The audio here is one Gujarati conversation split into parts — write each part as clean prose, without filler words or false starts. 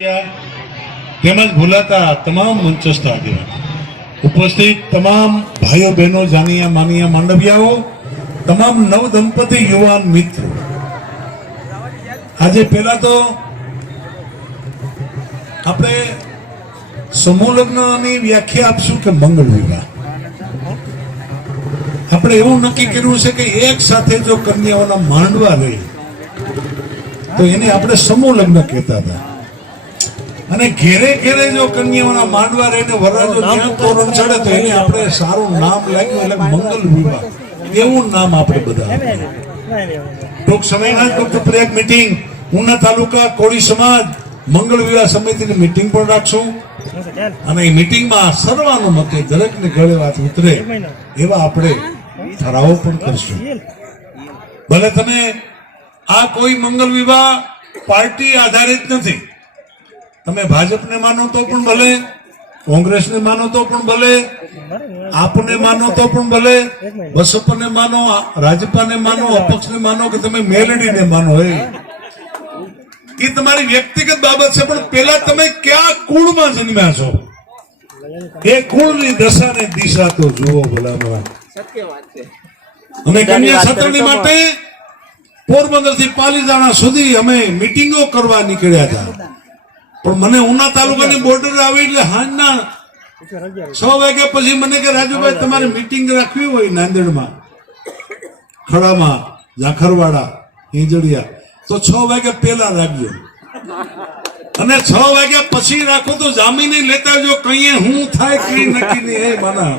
તેમજ ભૂલાતા તમામ મંચસ્થ આગેવાન, ઉપસ્થિત તમામ ભાઈઓ બહેનો, જાનિયા માનિયા માંડવિયાઓ, તમામ નવ દંપતી યુવાન મિત્રો, આજે પહેલા તો આપણે સમૂહ લગ્નની વ્યાખ્યા આપશું કે મંગળ વિવાહ. આપણે એવું નક્કી કર્યું છે કે એક સાથે જો કન્યાઓના માંડવા રહે તો એને આપણે સમૂહ લગ્ન કહેતા હતા, અને ઘેરે ઘેરે જો કન્યાઓના માંડવા રહીને વરરાજો ત્યાં તોરણ ચડે તો એને આપણે સારું નામ લાગ્યું એટલે મંગલ વિવાહ એવું નામ આપણે બધા. ટૂંક સમયમાં જ એક મીટિંગ ઉના તાલુકા કોળી સમાજ મંગળ વિવાહ સમિતિની મીટિંગ પણ રાખશું, અને એ મીટિંગમાં સર્વાનુમતે દરેકને ગળે વાત ઉતરે એવા આપણે ઠરાવો પણ કરશું. ભલે તમે આ કોઈ મંગલ વિવાહ પાર્ટી આધારિત નથી, તમે ભાજપને માનો તો પણ ભલે, કોંગ્રેસને માનો તો પણ ભલે, આપને માનો તો પણ ભલે, બસપાને માનો, રાજપાને માનો, અપક્ષને માનો કે તમે મેલડીને માનો, એ તમારી વ્યક્તિગત બાબત છે. પણ પેલા તમે ક્યાં કુળમાં જન્મ્યા છો એ કુળની દશા ને દિશા તો જુઓ ભલા. અમે કન્યા છત્રની માટે પોરબંદર થી પાલીતાણા સુધી અમે મીટિંગો કરવા નીકળ્યા હતા, પણ મને ઉના તાલુકાની બોર્ડર આવી એટલે હાંજના 6 વાગ્યા પછી મને કે રાજુભાઈ તમારે મીટિંગ રાખવી હોય નાંદેડમાં, ખડામાં, ઝાખરવાડા, હિંજડિયા તો 6 વાગ્યા પહેલા રાખજો, અને 6 વાગ્યા પછી રાખો તો જામીને લેતા જો કઈ હું થાય કઈ નક્કી નહીં. હે માના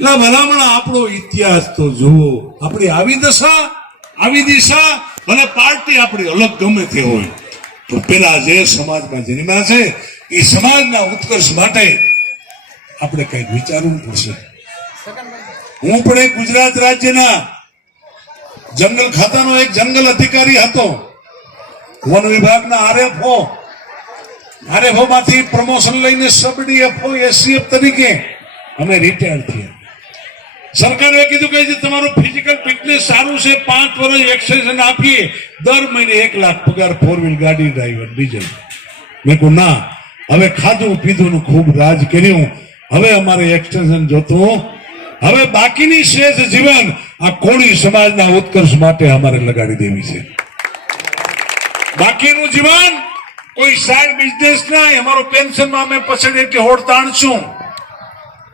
એટલે ભલામણ આપણો ઇતિહાસ તો જુઓ, આપણી આવી દશા આવી દિશા, અને પાર્ટી આપણી અલગ ગમે તે હોય તો પેલા જે સમાજમાં જન્મ્યા છે એ સમાજના ઉત્કર્ષ માટે આપણે કઈક વિચારવું પડશે. હું પણ એક ગુજરાત રાજ્યના જંગલ ખાતાનો એક જંગલ અધિકારી હતો, વન વિભાગના આરએફઓ માંથી પ્રમોશન લઈને સબ ડીએફઓ એસસીએફ તરીકે અમે રિટાયર થયા. સરકારે કીધું કે તમારું ફિઝિકલ ફિટનેસ સારું છે, 5 વર્ષ એક્સટેન્શન આપીએ, દર મહિને 1 લાખ પગાર, 4 વ્હીલ ગાડી, ડ્રાઈવર, ડીઝલ. મેં કહ્યું ના, હવે ખાધું પીધું ખૂબ રાજ કર્યું, હવે અમારે એક્સટેન્શન જોતું, હવે બાકીની શેષ જીવન આ કોળી સમાજના ઉત્કર્ષ માટે અમારે લગાડી દેવી છે. બાકીનું જીવન કોઈ સાઈડ બિઝનેસ નહીં, અમારું પેન્શનમાં અમે પછડી હોડ તાણશું,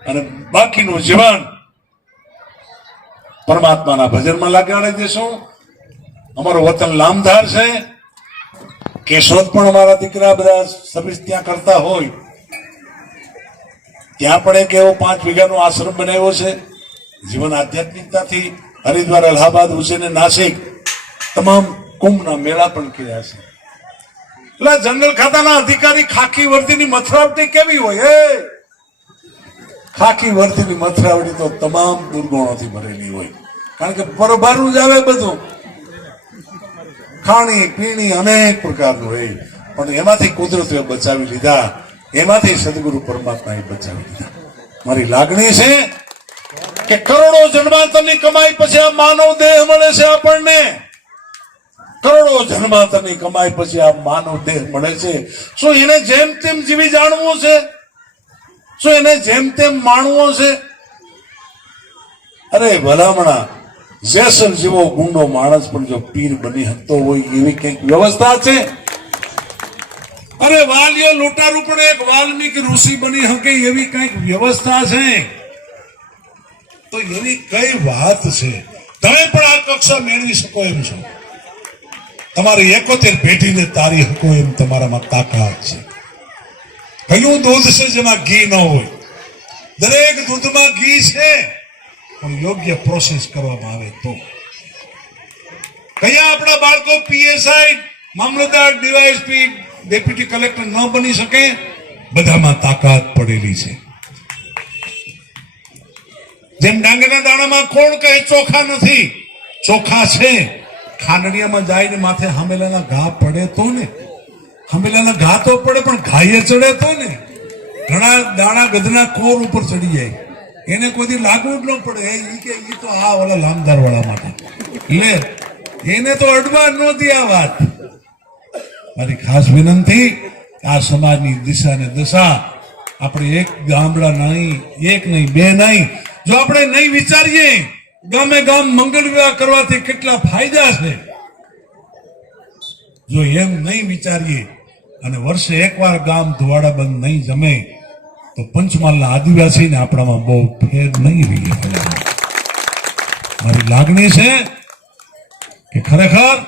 અને બાકીનું જીવન પરમાત્માના ભજનમાં લગાડી દેશું. અમારું વતન લામધાર છે, કેશોદ પણ અમારા દીકરા બધા સર્વિસ ત્યાં કરતા હોય, ત્યાં પણ એક એવો 5 વીઘાનો આશ્રમ બનાવ્યો છે. જીવન આધ્યાત્મિકતાથી હરિદ્વાર, અલ્હાબાદ, ઉજ્જૈન, નાસિક તમામ કુંભના મેળા પણ કર્યા છે. એટલે જંગલ ખાતાના અધિકારી ખાખી વર્દીની મથરાવટી કેવી હોય? ખાખી વર્દીની મથરાવટી તો તમામ દુર્ગુણોથી ભરેલી હોય, કારણ કે પરભારું જ આવે બધું, ખાણી પીણી અનેક પ્રકારનું હોય, પણ એમાંથી કુદરતે બચાવી લીધા, એમાંથી સદગુરુ પરમાત્માએ બચાવી લીધા. મારી લાગણી છે કે કરોડો જન્માંતરની કમાઈ પછી આ માનવ દેહ મળે છે આપણને, કરોડો જન્માંતરની કમાઈ પછી આ માનવ દેહ મળે છે. શું એને જેમ તેમ જીવી જાણવું છે? શું એને જેમ તેમ માણવો છે? અરે ભલામણા, જેસલ જેવો ગુંડો માણસ પણ જો પીર બની શકતો હોય એવી કઈક વ્યવસ્થા છે? અરે વાલીઓ લૂંટારું પણ એક વાલ્મીકી ઋષિ બની શકે એવી કઈક વ્યવસ્થા છે? તો એવી કઈ વાત છે? તમે પણ આ કક્ષા મેળવી શકો એમ છો, તમારી 71 પેઢીને તારી શકો એમ તમારામાં તાકાત છે. કયું દૂધ છે જેમાં ઘી ન હોય? દરેક દૂધમાં ઘી છે, પણ યોગ્ય પ્રોસેસ કરવામાં આવે તો. કયા આપણા બાળકો પીએસઆઈ, મામલતદાર, ડીવાયએસપી, ડેપ્યુટી કલેક્ટર ન બની શકે? બધામાં તાકાત પડેલી છે. જેમ ડાંગરના દાણામાં કોણ કહે ચોખા નથી, ચોખા છે. ખાંડણીયામાં જઈને માથે હમેલાના ઘા પડે તો ને, હમેલાના ઘા તો પડે પણ ઘાયે ચડે તો ને. ઘણા દાણા ગધના કોર ઉપર ચડી જાય, એને કોઈ લાગુ જ ન પડે, એ તો આ ઓલા લામદાર વાળા માટે લે, એને તો અડવા જ નહોતી આ વાત. મારી ખાસ વિનંતી, આ સમાજની દિશા ને દશા આપણે એક ગામડા નહીં, એક નહીં, બે નહીં, જો આપણે નહીં વિચારીએ ગામે ગામ મંગળ વિવાહ કરવાથી કેટલા ફાયદા છે, જો એમ નહીં વિચારીએ અને વર્ષે એકવાર ગામ ધોવાડા બંધ નહીં જમે તો પંચમહાલના આદિવાસીને આપણામાં બહુ ફેર નહીં રહી. મારી લાગણી છે કે ખરેખર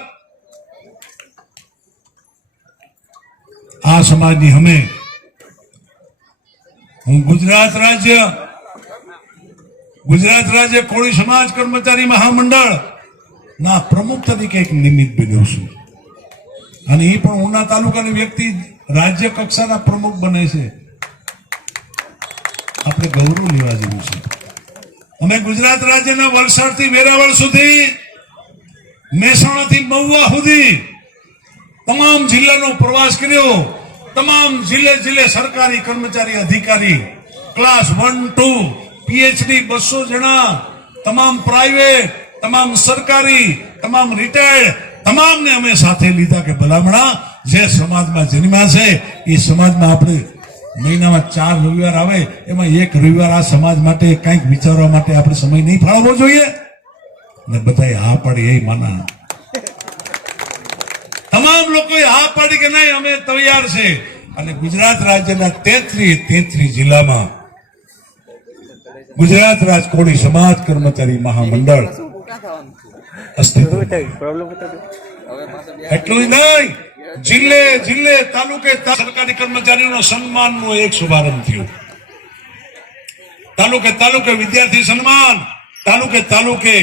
આ સમાજની અમે હું ગુજરાત રાજ્ય કોળી સમાજ કર્મચારી મહામંડળ ના પ્રમુખ તરીકે એક નિમિત્ત બન્યો છું અને એ પણ ઉના તાલુકાની વ્યક્તિ રાજ્ય કક્ષાના પ્રમુખ બને છે. આપણે ગૌરવ લેવા જેવું છે. અમે ગુજરાત રાજ્યના વલસાડથી વેરાવળ સુધી, મહેસાણાથી મહુવા સુધી તમામ જિલ્લાનો પ્રવાસ કર્યો. તમામ જિલ્લે સરકારી કર્મચારી અધિકારી ક્લાસ 1, 2, પીએચડી 200 જણા, તમામ પ્રાઇવેટ, તમામ સરકારી, તમામ રિટાયર્ડ, તમામને અમે સાથે લીધા કે ભલામણા જે સમાજમાં જન્મ્યા છે એ સમાજમાં આપણે મહિનામાં 4 રવિવાર આવે એમાં એક રવિવાર આ સમાજ માટે કંઈક વિચારવા માટે આપણે સમય નહીં ફાળવવો જોઈએ ને બધાએ હા પાડી. એ માના તમામ લોકોએ હા પાડી કે નહીં અમે તૈયાર છે અને ગુજરાત રાજ્યના 33 જિલ્લામાં ગુજરાત રાજ કોળી સમાજ કર્મચારી મહામંડળ અસ્તિત્વ. એટલું નહીં, જિલ્લે તાલુકે સરકારી કર્મચારીઓના સન્માનનો એક શુભારંભ થયો. તાલુકે વિદ્યાર્થી સન્માન, તાલુકે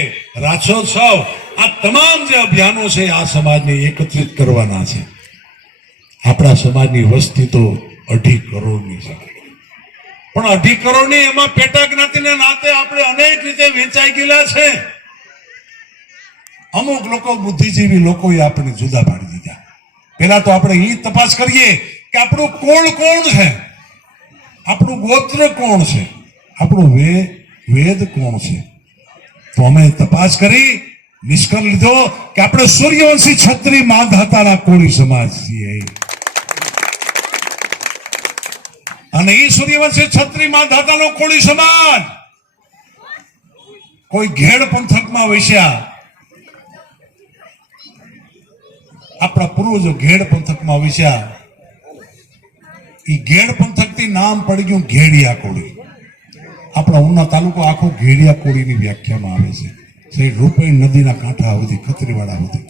રાજ્યોત્સવ, આ તમામ જે અભિયાનો છે આ સમાજને એકત્રિત કરવાના છે. આપણા સમાજની વસ્તી તો 2.5 કરોડની છે, પણ 2.5 કરોડની એમાં પેટા જ્ઞાતિના નાતે આપણે અનેક રીતે વેચાઈ ગયેલા છે. અમુક લોકો બુદ્ધિજીવી લોકોએ આપણે જુદા પાડી દીધા. પેલા તો આપણે એ તપાસ કરીએ કે આપણું કોણ છે, આપણું ગોત્ર કોણ છે, આપણું વેદ કોણ છે. તો અમે તપાસ કરી નિષ્કર્ષ લીધો કે આપણે સૂર્યવંશી છત્રી માધાતાના કોળી સમાજ છીએ અને એ સૂર્યવંશી છત્રી માધાતાનો કોળી સમાજ કોઈ ઘેડ પંથકમાં વસ્યા. આપણા પૂર્વજો ઘેડ પંથકમાં વસ્યા. એ ઘેડ પંથકથી નામ પડી ગયું ઘેડિયા કોળી. આપણા ઉના તાલુકો આખો ઘેડિયા કોળીની વ્યાખ્યામાં આવે છે. રૂપેણ નદીના કાંઠા સુધી, ખત્રીવાડા સુધી.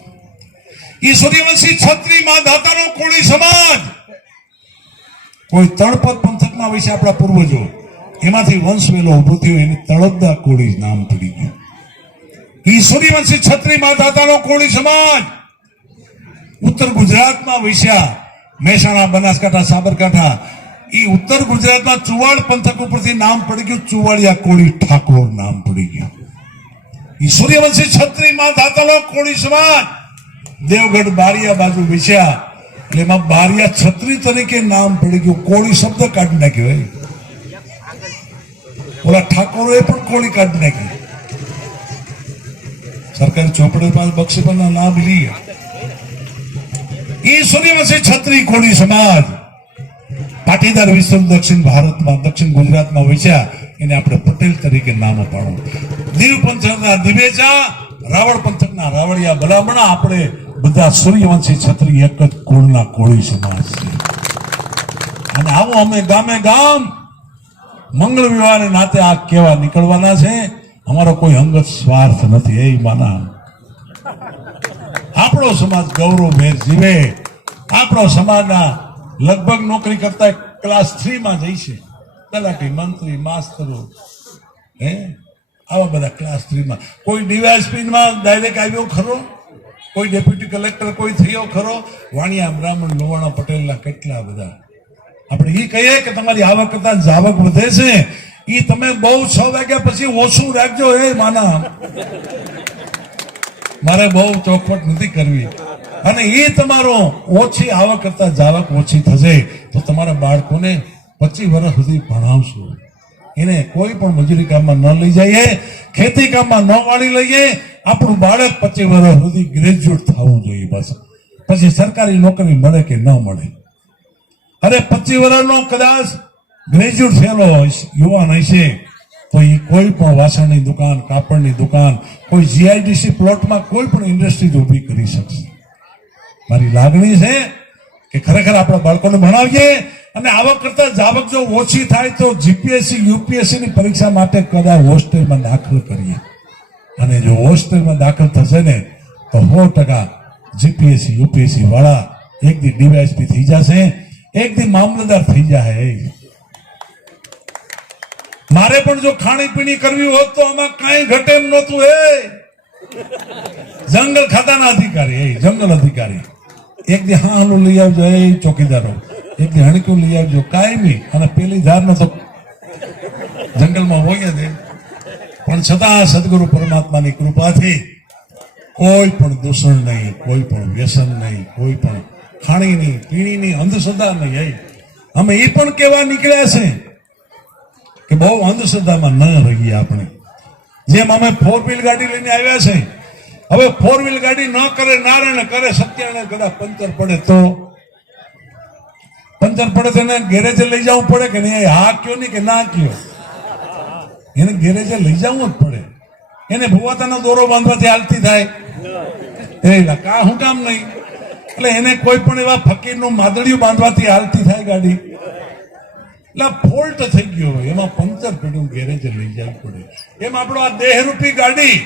એ સૂર્યવંશી છત્રી માધાતાનો કોળી સમાજ કોઈ તળપદ પંથકમાં વિશે આપણા પૂર્વજો, એમાંથી વંશ વેલો ઉભો થયો, એને તળપદા કોળી નામ પડી ગયું. એ સૂર્યવંશી છત્રી માધાતાનો કોળી સમાજ ઉત્તર ગુજરાતમાં વસ્યા. મહેસાણા, બનાસકાંઠા, સાબરકાંઠા, એ ઉત્તર ગુજરાતમાં ચુવાડ પંથક ઉપરથી નામ પડી ગયું ચુવાડિયા કોળી ઠાકોર નામ પડી ગયું. એ સૂર્યવંશી છત્રી માધાતાનો કોળી સમાજ દેવગઢ બારિયા બાજુ વિસ્યા એટલે એમાં બારિયા છત્રી તરીકે નામ પડી ગયું. કોળી શબ્દ કાઢી નાખ્યો. ઓલા ઠાકોરોએ પણ કોળી કાઢી નાખી. સરકારી ચોપડે પાસે બક્ષીપણના નામ લઈએ. એ સૂર્યવંશી છત્રી કોળી સમાજ પાટીદાર વિસ્તાર દક્ષિણ ભારતમાં, દક્ષિણ ગુજરાતમાં વસ્યા. એને આપણે પટેલ તરીકે નામ અપાડો. દીવ પંથકના દિવેચા, રાવળ પંથકના રાવળિયા, ભલામણા આપણે બધા સૂર્યવંશી છત્રી એક જ કુળના કોળી સમાજ છે. અને આવો અમે ગામે ગામ મંગળ વિવાહને નાતે આ કેવા નીકળવાના છે. અમારો કોઈ અંગત સ્વાર્થ નથી. એ માના આપણો સમાજ ગૌરવભેર જીવે. આપણો સમાજના લગભગ નોકરી કરતા ક્લાસ 3 માં જઈશે. તલાટી, મંત્રી, માસ્તરો, આવા બધા ક્લાસ 3 માં. કોઈ ડીવાયએસપી માં ડાયરેક્ટ આવ્યો ખરો, કોઈ ડેપ્યુટી કલેક્ટર કોઈ થયો ખરો. વાણિયા બ્રાહ્મણ, લોવાણા પટેલના કેટલા બધા. આપણે એ કહીએ કે તમારી આવક કરતા જાવક વધે છે, એ તમે બહુ 6 વાગ્યા પછી ઓછું રાખજો. એ માના મારે બહુ ચોખવટ નથી કરવી. અને એ તમારો ઓછી આવક કરતા જાવક ઓછી થશે તો તમારા બાળકોને 25 વર્ષ સુધી ભણાવશો. એને કોઈ પણ મજૂરી કામમાં ન લઈ જઈએ, ખેતી કામમાં ન વાળી લઈએ. આપણું બાળક 25 વર્ષ સુધી ગ્રેજ્યુએટ થવું જોઈએ. બસ પછી સરકારી નોકરી મળે કે ન મળે. અરે 25 વર્ષનો કદાચ ગ્રેજ્યુએટ થયેલો યુવાન હશે તો એ કોઈ પણ વાસણની દુકાન, કાપડની દુકાન, કોઈ જીઆઈડીસી પ્લોટમાં કોઈ પણ ઇન્ડસ્ટ્રી ઊભી કરી શકશે. મારી લાગણી છે કે ખરેખર આપણા બાળકોને ભણાવીએ અને આવક કરતા જાવક જો ઓછી થાય તો જીપીએસસી યુપીએસસી ની પરીક્ષા માટે કદાચ હોસ્ટેલમાં દાખલ કરીએ. અને જો હોસ્ટેલમાં દાખલ થશે ને તો 100% જીપીએસસી યુપીએસસી વાળા એક દી ડીવાયએસપી થઈ જશે, એક દી મામલતદાર થઈ જાય. મારે પણ જો ખાણીપીણી કરવી હોત તો આમાં કાંઈ ઘટે એમ નહોતું. જંગલ ખાતાના અધિકારી, જંગલ અધિકારી એક દી હાલું લઈ આવજો, ચોકીદારો એક દી હણક્યું લઈ આવજો, કાયમી. અને પેલી ધારનો તો જંગલમાં હોય જ. પણ છતાં સદગુરુ પરમાત્માની કૃપાથી કોઈ પણ દૂષણ નહીં, કોઈ પણ વ્યસન નહીં, કોઈ પણ ખાણીની પીણીની અંધશ્રદ્ધા નહીં. અમે એ પણ કહેવા નીકળ્યા છે કે બહુ અંધશ્રદ્ધામાં ન રહીએ આપણે. જેમ અમે 4 વ્હીલ ગાડી લઈને આવ્યા છે, હવે 4 વ્હીલ ગાડી ન કરે, નારાયણ કરે, સત્યાને કદાચ પંચર પડે તો એને ગેરેજે લઈ જવું પડે કે નહીં? હા કયો નહીં કે ના કયો? એને ગેરેજે લઈ જવું જ પડે. એને ભુવાતાનો દોરો બાંધવાથી હાલતી થાય કા હું કામ નહીં? એટલે એને કોઈ પણ એવા ફકીરનું માદળિયું બાંધવાથી હાલતી થાય ગાડી. એટલે ફોલ્ટ થઈ ગયો, એમાં પંચર પડ્યું, ગેરેજે લઈ જવું પડે. એમ આપણો આ દેહરૂપી ગાડી,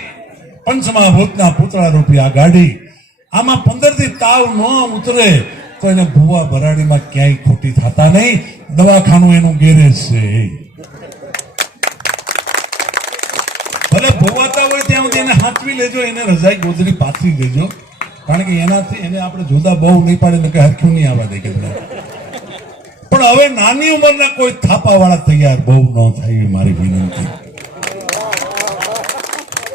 પંચમહાભૂતના પૂતળા રૂપી આ ગાડી, આમાં 15 થી તાવ ન ઉતરે તો એને ભુવા ભરાડીમાં ક્યાંય ખોટી થતા નહીં. દવાખાનું એનું ગેરેજ છે. ભલે ભોવાતા હોય ત્યાં સુધી એને હાંચવી લેજો, એને રજાઈ ગોદરી પાથરી દેજો, કારણ કે એનાથી એને આપણે જુદા બહુ નહીં પાડે કે હરખ્યું નહીં આવવા દે કે. પણ હવે નાની ઉંમરના કોઈ થાપા વાળા તૈયાર બહુ ન થાય મારી વિનંતી.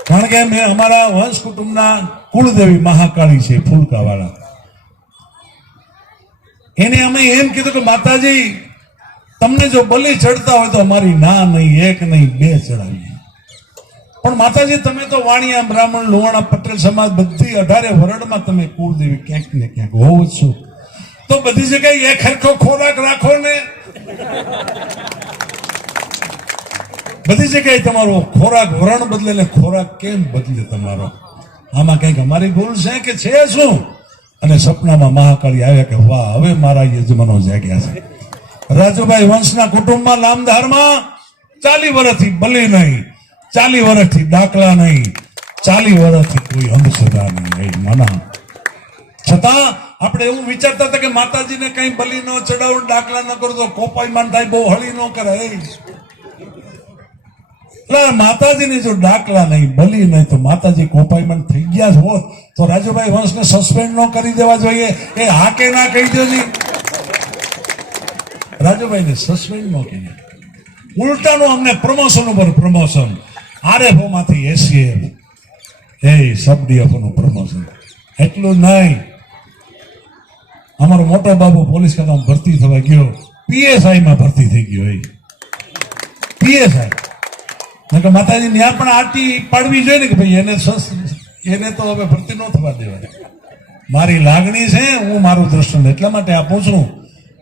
કારણ કે મેં અમારા વંશ કુટુંબના કુળદેવી મહાકાળી છે ફૂલકા વાળા, એને અમે એમ કીધું કે માતાજી તમને જો બલી ચડતા હોય તો અમારી ના નહીં, એક નહીં, 2 ચડાવીએ. પણ માતાજી તમે તો વાણિયા, બ્રાહ્મણ, લુહાણા, પટેલ સમાજ બધી 18 વરણમાં તમે કુળદેવી ક્યાંક ને ક્યાંક હોવ છો, તો બધી જગ્યાએ એક હરખો ખોરાક રાખો ને. બધી જગ્યાએ તમારો ખોરાક વરણ બદલે ને ખોરાક કેમ બદલે તમારો? આમાં કઈક અમારી ભૂલ છે કે છે શું? અને સપનામાં મહાકાળી આવ્યા કે વાહ, હવે મારા યજમાનો જાગ્યા છે. રાજુભાઈ વંશના કુટુંબમાં લામધારમાં 40 વર્ષથી બલી નહીં, 40 વર્ષથી દાખલા નહીં, 40 વર્ષથી કોઈ અંધશ્રદ્ધા નહીં. માના છતાં આપણે એવું વિચારતા હતા કે માતાજીને કઈ બલી ન ચડાવો, દાખલા ન કરો તો કોપાયમાન થાય, બહુ હળી ન કરે. માતાજીને જો દાખલા નહીં, બલી નહીં, તો માતાજી કોપાયમાન થઈ ગયા હોત તો રાજુભાઈ વંશને સસ્પેન્ડ ન કરી દેવા જોઈએ. એ હા કે ના કહી દો નહીં. રાજુભાઈને સસ્પેન્ડ ન કરી, ઉલટાનું અમને પ્રમોશન ઉપર પ્રમોશન, RFO માંથી SCF, સબ DFO નું પ્રમોશન. એટલું નહીં, અમારો મોટો બાબુ પોલીસ ખાતામાં ભરતી થવા ગયો, PSI માં ભરતી થઈ ગયો. PSI માતાજી ત્યાં પણ આરતી પાડવી જોઈએ ને કે ભાઈ એને તો હવે ભરતી ન થવા દેવાય. મારી લાગણી છે, હું મારું દ્રષ્ટાંત એટલા માટે આપું છું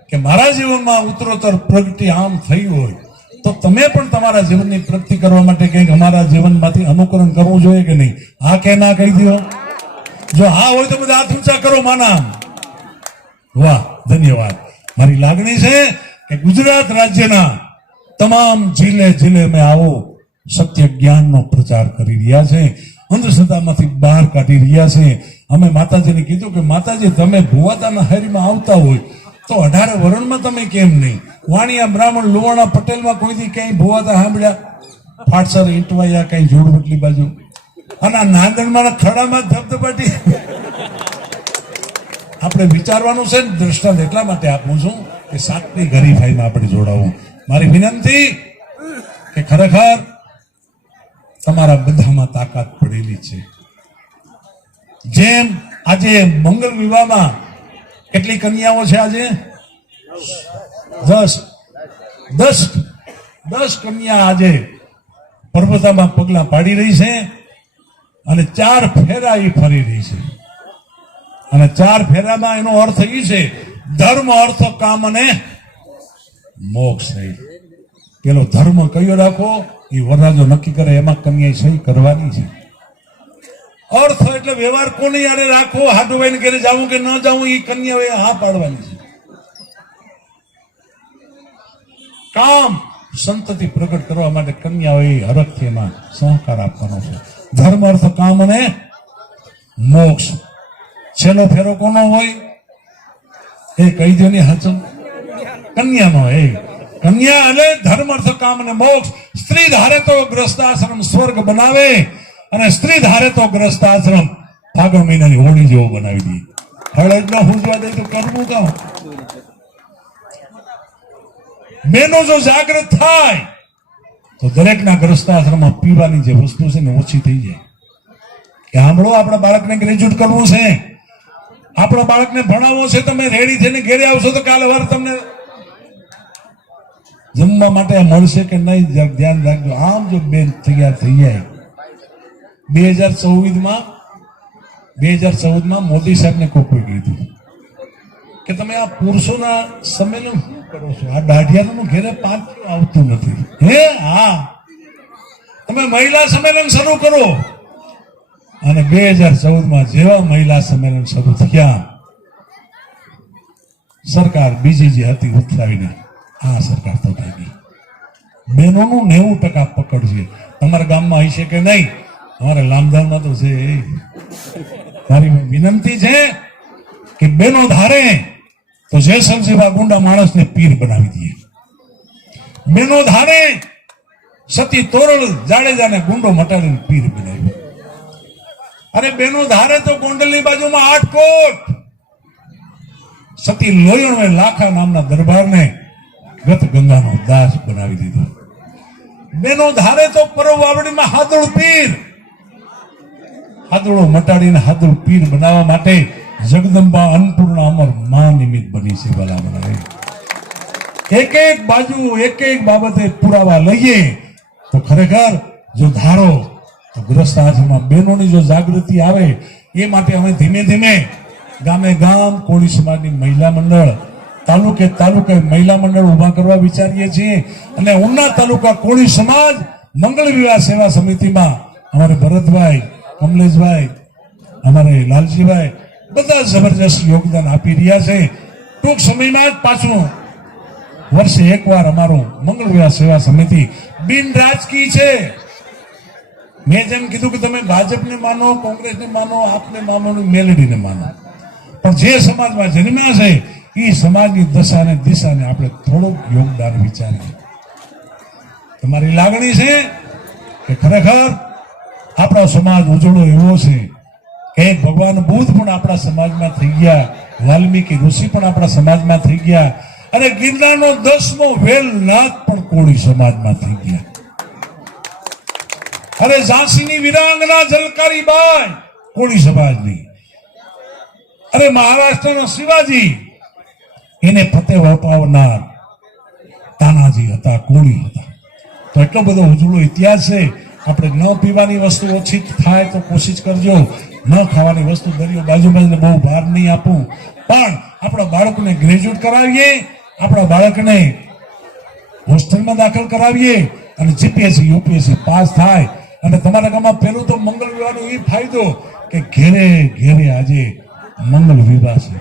કે મારા જીવનમાં ઉત્તરોત્તર પ્રગતિ આમ થઈ હોય તો તમે પણ તમારા જીવનની પ્રગતિ કરવા માટે કંઈક અમારા જીવનમાંથી અનુકરણ કરવું જોઈએ કે નહીં? હા કે ના કહી દો. જો હા હોય તો બધા હાથ ઊંચા કરો માના. વાહ, ધન્યવાદ. મારી લાગણી છે કે ગુજરાત રાજ્યના તમામ જિલ્લે જિલ્લે મેં આવો સત્ય જ્ઞાનનો પ્રચાર કરી રહ્યા છે, અંધશ્રદ્ધામાંથી બહાર કાઢી રહ્યા છે. અમે માતાજીને કીધું કે માતાજી તમે ભુવાતાના હરીમાં આવતા હોય તો 18 વરણમાં તમે કેમ નહીં? વાણિયા, બ્રાહ્મણ, લુહાણા, પટેલમાં કોઈથી ક્યાંય ભુવાતા સાંભળ્યા? ફાટસર, ઈંટવાયા, કઈ જોડવટલી બાજુ, અને નાંદણમાં ખડામાં ધબધબાટી. આપણે વિચારવાનું છે ને. દ્રષ્ટાંત એટલા માટે આપું છું કે સાતની ગરીફાઈમાં આપણે જોડાવું. મારી વિનંતી કે ખરેખર તમારા બધામાં તાકાત પડેલી છે. જેમ આજે મંગલ વિવાહમાં કેટલી કન્યાઓ છે? આજે 10 કન્યા આજે પર્વતામાં પગલા પાડી રહી છે અને 4 ફેરા એ ફરી રહી છે. અને 4 ફેરામાં એનો અર્થ એ છે ધર્મ, અર્થ, કામ અને મોક્ષ. પેલો ધર્મ કયો રાખો એ વરરાજો નક્કી કરે, એમાં કન્યા સહી કરવાની છે. અર્થ એટલે વ્યવહાર કોને યારે રાખો, હાથુભાઈ ઘરે જાવું કે ન જાવું એ કન્યા હા પાડવાની છે. કામ સંતતિ પ્રગટ કરવા માટે કન્યાઓએ હરખથી એમાં સહકાર આપવાનો છે. ધર્મ, અર્થ, કામ અને મોક્ષ. છેલ્લો ફેરો કોનો હોય એ કહી દો ને હચમ, કન્યાનો. એ કન્યા એટલે ધર્મ, અર્થ, કામ અને મોક્ષ. સ્ત્રી ધારે તો ગ્રસ્તાશ્રમ સ્વર્ગ બનાવે અને સ્ત્રી ધારે તો ગ્રસ્તાશ્રમ ફાગણ મહિનાની હોળી જેવો બનાવી દે. હળદ ન પૂજવા દે તો કરવું કામ. બેનો જો જાગૃત થાય તો દરેકના ગ્રસ્તાશ્રમમાં પીવાની જે વસ્તુ છે ને ઓછી થઈ જાય. કે સાંભળો, આપણા બાળકને ગ્રેજ્યુએટ કરવું છે, આપણા બાળકને ભણાવવો છે, તમે રેડી થઈને ઘેરે આવશો તો કાલે વાર તમને જમવા માટે મળશે કે નહીં, ધ્યાન રાખજો. આમ જો બેન તૈયાર થઈ જાય 2014માં મોદી સાહેબને કોઈ કીધું કે તમે આ પુરુષોના સંમેલન શું કરો છો, આ દાઢિયાનું ઘેરે 5 આવતું નથી. હા, તમે મહિલા સંમેલન શરૂ કરો. અને 2014માં જેવા મહિલા સંમેલન શરૂ થયા, સરકાર બીજી જે હતી ઉથલાવીને આ સરકાર તો થઈ ગઈ. બહેનોનું 90% પકડ છે. તમારા ગામમાં હશે કે નહીં, અમારે લામધામમાં તો છે. મારી વિનંતી છે કે બહેનો ધારે તો જેસલજીવા ગુંડા માણસને પીર બનાવી દઈએ. બહેનો ધારે સતી તોરલ જાડેજાને ગુંડો મટાડીને પીર બનાવી. અરે બહેનો ધારે તો ગોંડલની બાજુમાં 8 કોટ સતી લોયણવે લાખા નામના દરબારને ગત ગંગાનો દાસ બનાવી દીધો. બહેનો ધારે તો પરવ વાવડીમાં હાદળ પીર, હાદળો મટાડીને હાદળ પીર બનાવવા માટે જગદંબા અન્નપૂર્ણા અમર મા નિમિત્ત બની છે. ભલા બનાવે એક બાજુ એક બાબતે પુરાવા લઈએ તો ખરેખર જો ધારો તો ગ્રસ્તાશ્રમમાં બહેનોની જો જાગૃતિ આવે એ માટે અમે ધીમે ધીમે ગામે ગામ કોળી સમાજની મહિલા મંડળ, તાલુકે મહિલા મંડળ ઉભા કરવા વિચારીએ છીએ. અને ઉના તાલુકા કોળી સમાજ મંગળ વિવાહ સેવા સમિતિમાં અમારે ભરતભાઈ, કમલેશભાઈ, અમારે લાલજીભાઈ બધા જબરજસ્ત યોગદાન આપી રહ્યા છે. ટૂંક સમયમાં જ પાછું વર્ષે એકવાર અમારું મંગળ વિવાહ સેવા સમિતિ બિન રાજકીય છે. મેં જેમ કીધું કે તમે ભાજપને માનો, કોંગ્રેસને માનો, આપને માનો, મેલડીને માનો, પણ જે સમાજમાં જન્મ્યા છે એ સમાજની દશાને દિશાને આપણે થોડુંક યોગદાન વિચારીએ. તમારી લાગણી છે કે ખરેખર આપણો સમાજ ઉજળો એવો છે કે ભગવાન બુદ્ધ પણ આપણા સમાજમાં થઈ ગયા, વાલ્મીકી ઋષિ પણ આપણા સમાજમાં થઈ ગયા, અને ગિરનારનો 10મો વેલનાથ પણ કોળી સમાજમાં થઈ ગયા. અરે ઝાંસીની વિરાંગના ઝલકારી બાઈ કોળી સમાજની. અરે મહારાષ્ટ્રના શિવાજી એને ફતેહ અપાવનાર તાનાજી હતા, કોળી હતા. તો એટલો બધો ઉજળો ઇતિહાસ છે. આપણે ન પીવાની વસ્તુ ઓછી થાય તો કોશિશ કરજો, ન ખાવાની વસ્તુ દરિયો બાજુમાં બહુ ભાર નહીં આપું, પણ આપણા બાળકોને ગ્રેજ્યુએટ કરાવીએ, આપણા બાળકને હોસ્ટેલમાં દાખલ કરાવીએ અને જીપીએસસી યુપીએસસી પાસ થાય. અને તમારા ગામમાં પેલું તો મંગળ વિવાહનો એ ફાયદો કે ઘેરે ઘેરે આજે મંગળ વિવાહ છે.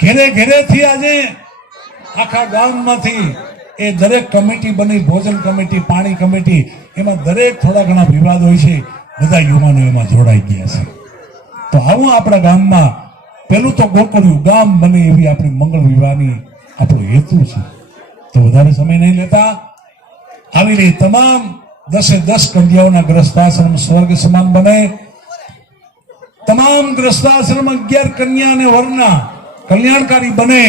ઘેરે ઘેરેથી આજે આખા ગામમાંથી એ દરેક કમિટી બની, ભોજન કમિટી, પાણી કમિટી, એમાં દરેક થોડા ઘણા વિવાદ હોય છે. બધા યુવાનો એમાં જોડાઈ ગયા છે. તો આવું આપણા ગામમાં પેલું તો ગોકળ્યું ગામ બને એવી આપણી મંગળ વિવાહની આપણો હેતુ છે. તો વધારે સમય નહીં લેતા આવેલી તમામ 10 કન્યાઓના ગ્રસ્તાશ્રમ સ્વર્ગ સમાન બને. તમામ ગ્રસ્તાશ્રમ 11 કન્યા અને વરના કલ્યાણકારી બને.